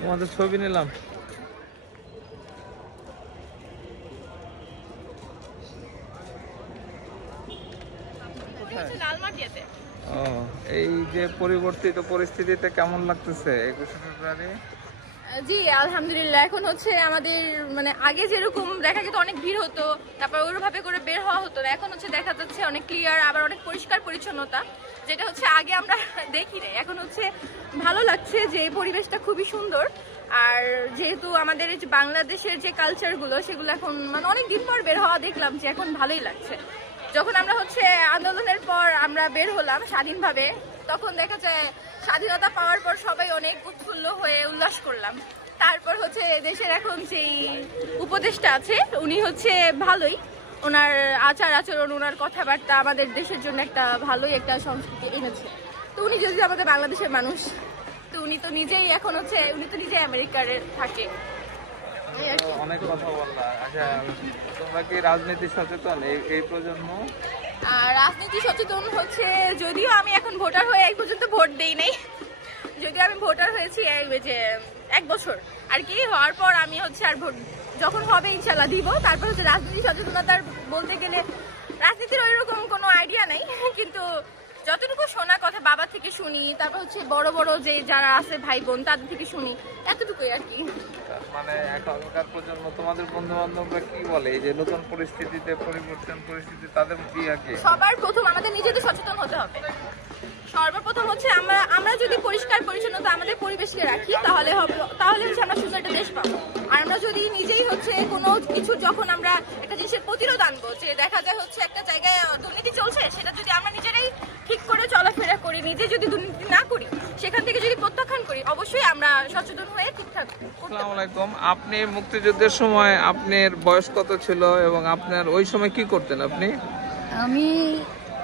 তোমাদের ছবি নিলাম। এই যে পরিবর্তিত পরিস্থিতিতে কেমন লাগতেছে 21শে ফেব্রুয়ারি? জি আলহামদুলিল্লাহ, এখন হচ্ছে আমাদের মানে আগে যেরকম দেখা যেত অনেক ভিড় হতো, তারপর ওইভাবে করে বের হওয়া হতো না, এখন হচ্ছে দেখা যাচ্ছে অনেক ক্লিয়ার, আবার অনেক পরিষ্কার পরিচ্ছন্নতা, যেটা হচ্ছে আগে আমরা দেখি নাই। এখন হচ্ছে ভালো লাগছে যে এই পরিবেশটা খুবই সুন্দর। আর যেহেতু আমাদের এই যে বাংলাদেশের যে কালচারগুলো সেগুলো এখন মানে অনেক দিন পর বের হওয়া দেখলাম যে এখন ভালোই লাগছে। যখন আমরা হচ্ছে আন্দোলনের পর আমরা বের হলাম স্বাধীনভাবে, তখন দেখা যায় স্বাধীনতা পাওয়ার পর সবাই অনেক উৎফুল্ল হয়ে উল্লাস করলাম। তারপর হচ্ছে দেশের এখন যেই উপদেষ্টা আছে উনি হচ্ছে ভালোই, ওনার আচার আচরণ, ওনার কথাবার্তা আমাদের দেশের জন্য একটা ভালোই একটা সংস্কৃতি এনেছে। তো উনি যদি আমাদের বাংলাদেশের মানুষ, তো উনি তো নিজেই এখন হচ্ছে উনি তো নিজেই আমেরিকার থাকে। অনেক কথা বললা। আচ্ছা, তোমরা কি রাজনীতি সচেতন এই প্রজন্ম? রাজনীতি সচেতন হচ্ছে, যদিও আমি এখন ভোটার হয়ে এক পর্যন্ত ভোট দেই নাই, যদিও আমি ভোটার হয়েছি যে 1 বছর আর কি, হওয়ার পর আমি হচ্ছে আর ভোট যখন হবে ইনশাল্লাহ দিব। তারপর হচ্ছে রাজনীতি সচেতনতার বলতে গেলে রাজনীতির ওইরকম কোনো আইডিয়া নাই, কিন্তু যতটুকু শোনা কথা বাবা থেকে শুনি, তারপর হচ্ছে বড় বড় যে যারা আছে ভাই বোন তাদের থেকে শুনি, এতটুকুই আর কি। মানে এখনকার প্রজন্ম তোমাদের বন্ধু বান্ধবরা কি বলে এই যে নতুন পরিস্থিতিতে পরিবর্তন পরিস্থিতি, তাদের কি আর কি? সবার প্রথম আমাদের নিজেদের সচেতন হতে হবে। সর্বপ্রথম হচ্ছে আমরা যদি পরিষ্কার পরিচ্ছন্নতা আমাদের পরিবেশকে রাখি তাহলে হচ্ছে আমরা সুন্দর একটা দেশ পাবো। আর আমরা যদি নিজেই হচ্ছে কোনো কিছু যখন আমরা একটা জিনিসের প্রতিরোধ আনবো, যে দেখা যায় হচ্ছে একটা জায়গায় দুর্নীতি চলছে, সেটা যদি আমরা নিজেরাই ঠিক করে চলাফেরা করি, নিজে যদি দুর্নীতি না করি, সেখান থেকে যদি প্রত্যাখ্যান করি, অবশ্যই আমরা সচেতন হয়ে ঠিকঠাক। আসসালামু আলাইকুম। আপনি মুক্তিযুদ্ধের সময় আপনার বয়স কত ছিল এবং আপনার ওই সময় কি করতেন আপনি? আমি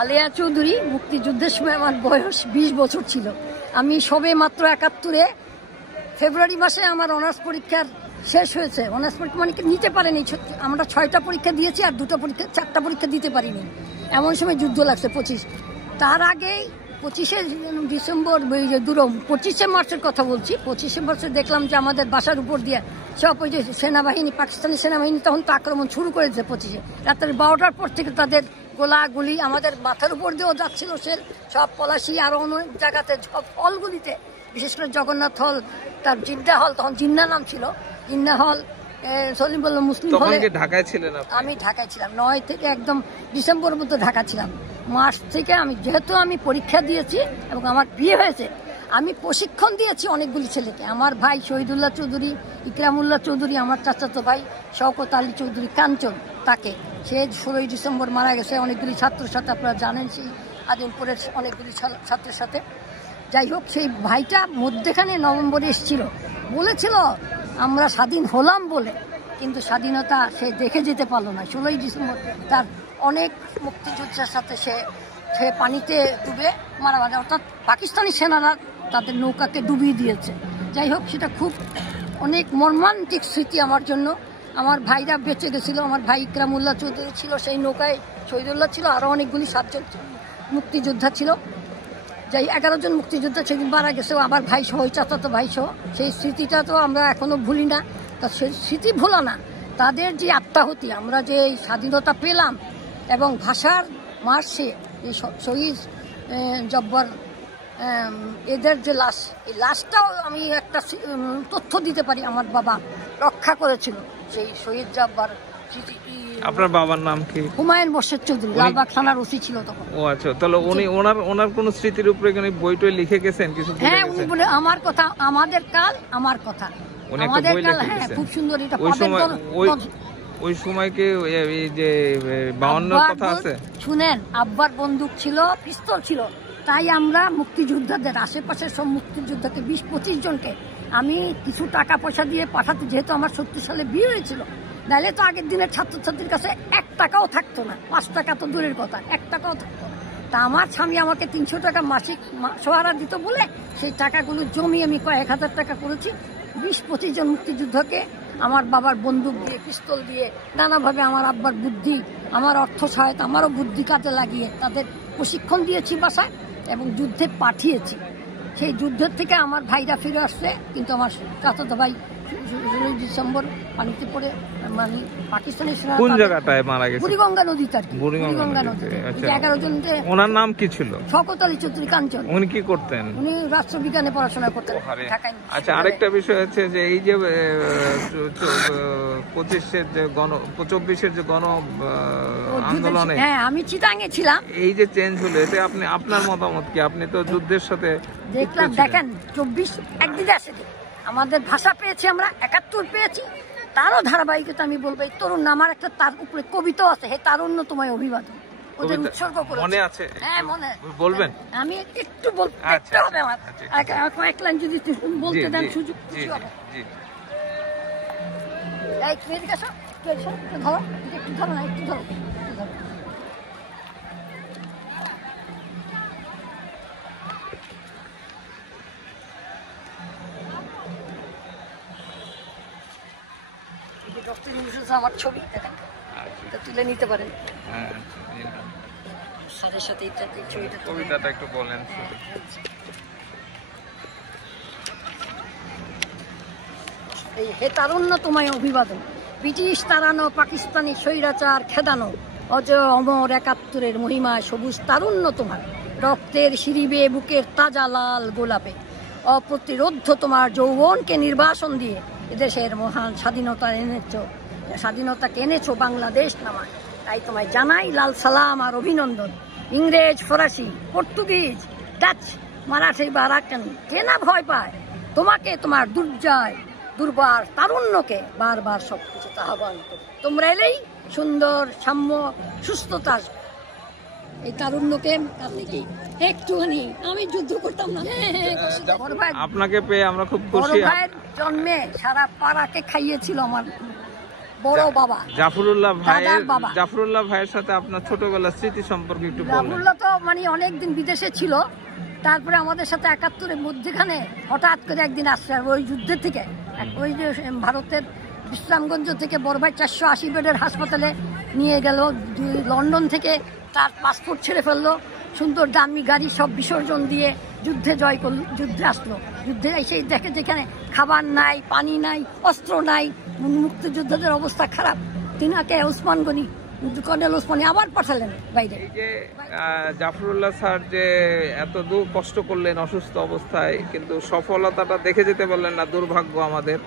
আলেয়া চৌধুরী। মুক্তিযুদ্ধের সময় আমার বয়স 20 বছর ছিল। আমি সবে মাত্র 71-এ ফেব্রুয়ারি মাসে আমার অনার্স পরীক্ষার শেষ হয়েছে। অনার্স পরীক্ষা মানে নিতে পারেনি, আমরা 6টা পরীক্ষা দিয়েছি আর 4টা পরীক্ষা দিতে পারিনি। এমন সময় যুদ্ধ লাগছে 25। তার আগেই 25শে ডিসেম্বর 25শে মার্চের কথা বলছি। 25শে মার্চে দেখলাম যে আমাদের বাসার উপর দিয়ে সব ওই যে সেনাবাহিনী, পাকিস্তানি সেনাবাহিনী তখন তো আক্রমণ শুরু করেছে 25শে রাত্রে 12টার পর থেকে। তাদের গোলাগুলি আমাদের মাথার উপর দিয়েও যাচ্ছিল, সে সব পলাশি আরো অনেক জায়গাতে সব হলগুলিতে, বিশেষ করে জগন্নাথ হল, তার জিন্না হল, তখন জিন্না নাম ছিল, জিন্না হল, সলিমুল্লাহ মুসলিম হলে। ঢাকায় ছিলেন? আমি ঢাকায় ছিলাম 9 থেকে একদম ডিসেম্বর মতো ঢাকা ছিলাম। মার্চ থেকে আমি যেহেতু আমি পরীক্ষা দিয়েছি এবং আমার বিয়ে হয়েছে, আমি প্রশিক্ষণ দিয়েছি অনেকগুলি ছেলেকে। আমার ভাই শহীদুল্লাহ চৌধুরী, ইকরামুল্লাহ চৌধুরী, আমার চাচাতো ভাই শওকত আলী চৌধুরী কাঞ্চন, তাকে সে 16ই ডিসেম্বর মারা গেছে। অনেকগুলি ছাত্রের সাথে, আপনারা জানেন, সেই আদিমপুরের অনেকগুলি ছাত্রের সাথে। যাই হোক, সেই ভাইটা মধ্যেখানে নভেম্বরে এসেছিল, বলেছিল আমরা স্বাধীন হলাম বলে, কিন্তু স্বাধীনতা সে দেখে যেতে পারলো না। 16ই ডিসেম্বর তার অনেক মুক্তিযোদ্ধার সাথে সে পানিতে ডুবে মারা গেছে, অর্থাৎ পাকিস্তানি সেনারা তাদের নৌকাকে ডুবিয়ে দিয়েছে। যাই হোক, সেটা খুব অনেক মর্মান্তিক স্মৃতি আমার জন্য। আমার ভাইরা বেঁচে গেছিল, আমার ভাই ইকরামুল্লাহ চৌধুরী ছিল সেই নৌকায়, শহীদুল্লাহ ছিল, আরও অনেকগুলি 7জন মুক্তিযোদ্ধা ছিল। যাই 11 জন মুক্তিযোদ্ধা সেদিন মারা গেছে, আবার ভাই সহ, চাচাতো ভাই সহ। সেই স্মৃতিটা তো আমরা এখনো ভুলি না। তা সেই স্মৃতি ভোলা না, তাদের যে আত্মাহুতি, আমরা যে স্বাধীনতা পেলাম এবং ভাষার মার্চে এই শহীদ জব্বার এদের যে লাশ, এই লাশটাও আমি একটা তথ্য দিতে পারি, আমার বাবা রক্ষা করেছিল সেই শহীদ জব্বার। আপনার বাবার নাম কি? হুমায়ুন মোর্শেদ চৌধুরী, লালবাগ থানার ওসি ছিল তখন। ও আচ্ছা, তাহলে উনি ওনার কোন স্মৃতির উপরে বই টই লিখে গেছেন কিছু? হ্যাঁ, উনি বলে আমার কথা, আমাদের কাল আমার কথা, আমাদের কাল। হ্যাঁ, খুব সুন্দর। এটা ওই সময় কি এই যে 52 কথা আছে? শুনেন, আব্বার বন্দুক ছিল, পিস্তল ছিল, তাই আমরা মুক্তিযোদ্ধাদের আশেপাশের সব মুক্তিযোদ্ধাকে 20-25 জনকে আমি কিছু টাকা পয়সা দিয়ে পাঠাতে, যেহেতু আমার 70 সালে বিয়ে হয়েছিল। নাহলে তো আগের দিনের ছাত্রছাত্রীর কাছে 1 টাকাও থাকতো না, 5 টাকা তো দূরের কথা, 1 টাকাও থাকতো না। তা আমার স্বামী আমাকে 300 টাকা মাসিক সহারা দিত বলে সেই টাকাগুলো জমি আমি কয়েক হাজার টাকা করেছি। 20-25 জন মুক্তিযুদ্ধকে আমার বাবার বন্দুক দিয়ে, পিস্তল দিয়ে, নানাভাবে আমার আব্বার বুদ্ধি, আমার অর্থ সহায়তা, আমারও বুদ্ধি কাজে লাগিয়ে তাদের প্রশিক্ষণ দিয়েছি বাসায় এবং যুদ্ধে পাঠিয়েছি। সেই যুদ্ধের থেকে আমার ভাইরা ফিরে আসছে, কিন্তু আমার চাচাতো ভাই 16 ডিসেম্বর পানিতে পড়ে মানে পাকিস্তানি সেনা কোন জায়গাটায় মারা গেছে? বুড়িগঙ্গা নদীতে আর কি। বুড়িগঙ্গা নদীতে। আচ্ছা। 11 জনকে। ওনার নাম কি ছিল? শওকত আলী চৌধুরী কাঞ্চন। উনি কি করতেন? উনি রাষ্ট্রবিজ্ঞানে পড়াশোনা করতেন ঢাকায়। আচ্ছা, আরেকটা বিষয় হচ্ছে যে এই যে 25-এর যে 24-এর যে গণ আন্দোলনে, হ্যাঁ আমি চিটাঙ্গে ছিলাম। এই যে চেঞ্জ হলো, এতে আপনি আপনার মতামত কি? আপনি তো যুদ্ধের সাথে দেখলাম, দেখেন 24 একদিকে আসে আমাদের ভাষা পেয়েছি, আমরা 71 পেয়েছি, তারও ধারাবাহিকতা আমি বলবো। এই তরুণ আমার একটা তার উপরে কবিতা আছে, হে তারুণ্য তোমায় অভিবাদন, ওদের উৎসর্গ করে। মনে আছে? হ্যাঁ মনে। বলবেন? আমি একটু বলতে হবে আমার, কয়েক লাইন যদি বলতে দেন সুযোগ। এই তুমি এদিকে আসো, একটু ধরো, একটু ধরো না, একটু ধরো, একটু ধরো। আমার ছবি দেখেন, তুলে নিতে পারেন। স্যারের সাথে ছবিটা, কবিতাটা একটু বলেন। এই হে তারুণ্য তোমায় অভিবাদন, ব্রিটিশ তাড়ানো, পাকিস্তানি স্বৈরাচার খেদানো, অজয় অমর 71-এর মহিমা, সবুজ তারুণ্য তোমার, রক্তের সিঁড়িবে বুকের তাজা লাল গোলাপে, অপ্রতিরোধ্য তোমার যৌবনকে নির্বাসন দিয়ে এদেশের মহান স্বাধীনতাকে এনেছো বাংলাদেশ নামায়। তাই তোমায় জানাই লাল সালাম আর অভিনন্দন। ইংরেজ, ফরাসি, পর্তুগিজ, ডাচ, মারাঠি বা আরাকানি কে না ভয় পায় তোমাকে, তোমার দুর্বার তারুণ্যকে বারবার সবকিছু আহ্বান করো। তোমরা এলেই সুন্দর, সাম্য, সুস্থতা আসবে। এই তারুণ্যকে একটুখানি আমি যুদ্ধ করতাম না। আপনাকে পেয়ে আমরা খুব খুশি। ভাইয়ের জন্মে সারা পাড়াকে খাইয়েছিল আমার বড় বাবা জাফরুল্লাহ ভাইয়ের সাথে আপনার ছোটবেলার স্মৃতি সম্পর্কে একটু বলুন। জাফরুল্লাহ তো মানে অনেকদিন বিদেশে ছিল, তারপরে আমাদের সাথে 71-এর মধ্যখানে হঠাৎ করে একদিন আসছে ওই যুদ্ধের থেকে। ওই যে ভারতের বিশ্রামগঞ্জ থেকে বড় ভাই 480 বেডের হাসপাতালে নিয়ে গেল, লন্ডন থেকে তার পাসপোর্ট ছেড়ে ফেললো, সুন্দর দামি গাড়ি সব বিসর্জন দিয়ে যুদ্ধে জয় করল, যুদ্ধে আসলো। যুদ্ধে এসে দেখে যেখানে খাবার নাই, পানি নাই, অস্ত্র নাই, মুক্তিযোদ্ধাদের অবস্থা খারাপ, তিনাকে ওসমান গনি, কর্নেল ওসমানী আবার পাঠালেন বাইরে। এই যে জাফরুল্লাহ স্যার যে এত দূর কষ্ট করলেন অসুস্থ অবস্থায়, কিন্তু সফলতাটা দেখে যেতে পারলেন না, দুর্ভাগ্য আমাদের।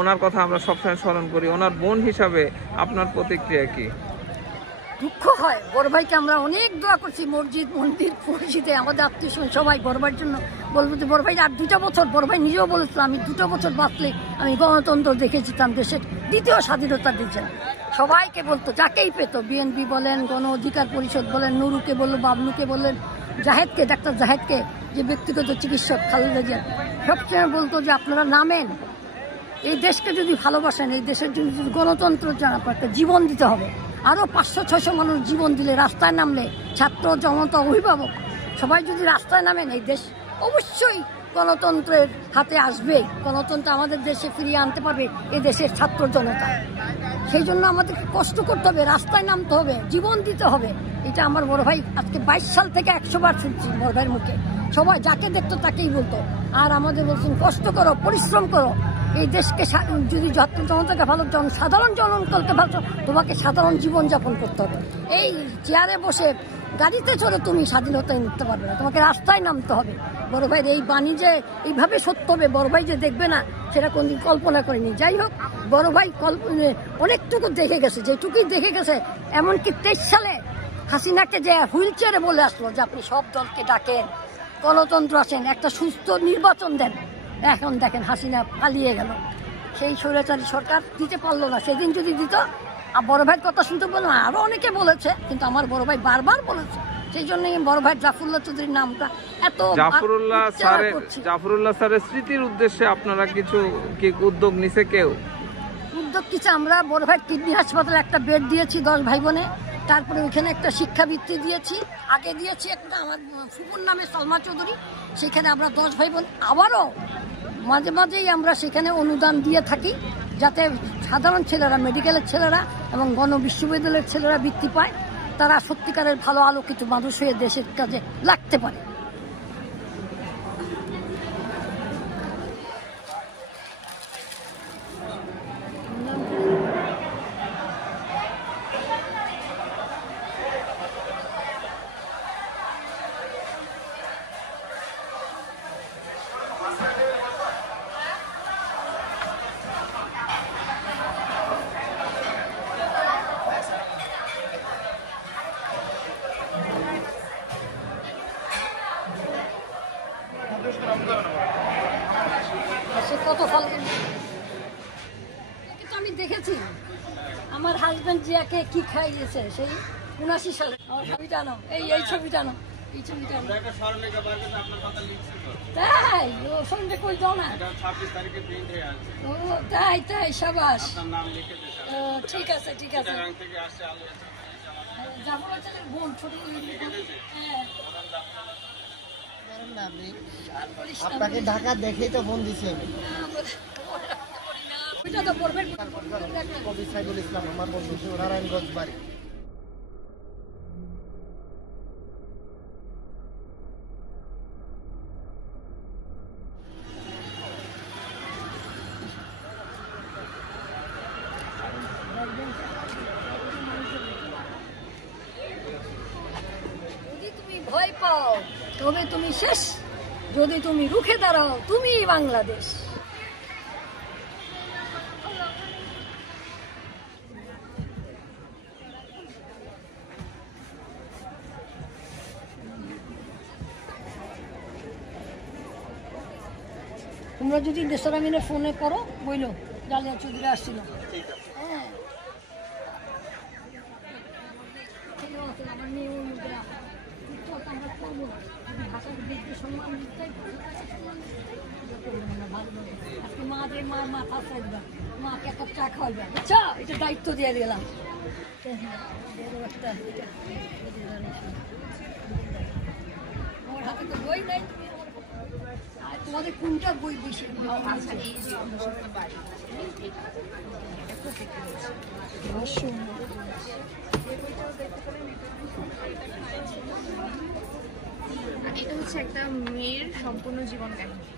ওনার কথা আমরা সবসময় স্মরণ করি। ওনার বোন হিসাবে আপনার প্রতিক্রিয়া কি? দুঃখ হয়। বড় ভাইকে আমরা অনেক দোয়া করছি, মসজিদ, মন্দির, মসজিদে আমাদের আত্মীয় সবাই বড় ভাইয়ের জন্য বলবো যে বড় ভাই আর 2টা বছর, বড় ভাই নিজেও বলেছিল আমি 2টা বছর বাঁচলে আমি গণতন্ত্র দেখেছিলাম, দেশের দ্বিতীয় স্বাধীনতা দিয়েছেন। সবাইকে বলতো, যাকেই পেত, বিএনপি বলেন, গণ অধিকার পরিষদ বলেন, নুরুকে বললো, বাবলুকে বললেন, জাহেদকে, ডাক্তার জাহেদকে, যে ব্যক্তিগত চিকিৎসক খালেদা জিয়া, সবসময় বলতো যে আপনারা নামেন, এই দেশকে যদি ভালোবাসেন, এই দেশের জন্য যদি গণতন্ত্র চান, আপনাকে জীবন দিতে হবে। আরও 500-600 মানুষ জীবন দিলে, রাস্তায় নামলে, ছাত্র, জনতা, অভিভাবক সবাই যদি রাস্তায় নামেন, এই দেশ অবশ্যই গণতন্ত্রের হাতে আসবে। গণতন্ত্র আমাদের দেশে ফিরিয়ে আনতে পারবে এই দেশের ছাত্র জনতা। সেই জন্য আমাদেরকে কষ্ট করতে হবে, রাস্তায় নামতে হবে, জীবন দিতে হবে। এটা আমার বড় ভাই আজকে 22 সাল থেকে 100 বার শুনছি বড় ভাইয়ের মুখে। সবাই যাকে দেখতো তাকেই বলতো। আর আমাদের বলছেন কষ্ট করো, পরিশ্রম করো, এই দেশকে যদি ছাত্র জনতাকে ভালো, সাধারণ জনগণকে ভালো, তোমাকে সাধারণ জীবনযাপন করতে হবে। এই চেয়ারে বসে, গাড়িতে চড়ে তুমি স্বাধীনতায় নিতে পারবে না, তোমাকে রাস্তায় নামতে হবে। বড় ভাইয়ের এই বাণী যে এইভাবে সত্য হবে, বড় ভাই যে দেখবে না সেটা কোনদিন কল্পনা করিনি। যাই হোক, বড় ভাই অনেকটুকু দেখে গেছে, যেটুকুই দেখে গেছে। এমনকি 23 সালে হাসিনাকে যে হুইল চেয়ারে বলে আসলো যে আপনি সব দলকে ডাকেন, গণতন্ত্র আসেন, একটা সুস্থ নির্বাচন দেন। এখন দেখেন হাসিনা পালিয়ে গেল, সেই স্বৈরাচারী সরকার দিতে পারলো না। সেদিন যদি দিত, আর বড় ভাইয়ের কথা শুনতে বললাম, আরো অনেকে বলেছে, কিন্তু আমার বড় ভাই বারবার বলেছে। সেই জন্য বড় ভাই জাফরুল্লাহ চৌধুরীর নামটা এত। জাফরুল্লাহ স্যারের স্মৃতির উদ্দেশ্যে আপনারা কিছু কি উদ্যোগ নিছে? কেউ উদ্যোগ কিছু, আমরা বড় ভাই কিডনি হাসপাতালে একটা বেড দিয়েছি 10 ভাই বোনে। তারপরে ওইখানে একটা শিক্ষাবৃত্তি দিয়েছি, আগে দিয়েছি একটা আমার ফুপুর নামে সলমা চৌধুরী, সেখানে আমরা 10 ভাই বোন আবারও মাঝে মাঝেই আমরা সেখানে অনুদান দিয়ে থাকি, যাতে সাধারণ ছেলেরা, মেডিকেলের ছেলেরা এবং গণবিশ্ববিদ্যালয়ের ছেলেরা বৃত্তি পায়, তারা সত্যিকারের ভালো আলোকিত মানুষ হয়ে দেশের কাজে লাগতে পারে। সে কত ফল কিন্তু আমি দেখেছি আমার হাজবেন্ড জিয়াকে কি খাইয়েছে সেই 79 সালে। আমার ছবিটা আনো, এই ছবিটা আনো, এই ছবিটা আনো। তাই ও সঙ্গে কই দাও না, 26 তারিখে প্রিন্ট হয়ে আছে। ও তাই সাবাস। আপনার নাম লিখে দে। ঠিক আছে চিটাগাং থেকে আসছে আলু। জাফর আচারের বোন ছোট। আপনাকে ঢাকা দেখেই তো ফোন দিছি আমি। কবি সাইদুল ইসলাম আমার বন্ধু, নারায়ণগঞ্জ বাড়ি। যদি তুমি ভয় পাও তবে তুমি শেষ, যদি তুমি রুখে দাঁড়াও তুমি বাংলাদেশ। তোমরা যদি দেশের আমিনের ফোনে করো বইলো জালিয়া চৌধুরী আসছিল। হ্যাঁ আমার মেয়ে আমরা করবো না, ভাষাকে দেখতে সম্মান দিতে আজকে মাদের মার মাথা চাইবা, মাকে একটা চা খাওয়াইবা, আচ্ছা এটা দায়িত্ব দিয়ে দিলাম। আমার হাতে তো বই নাই, আর তোমাদের কোনটা বই বেশি? এটা হচ্ছে একটা মেয়ের সম্পূর্ণ জীবন কাহিনী।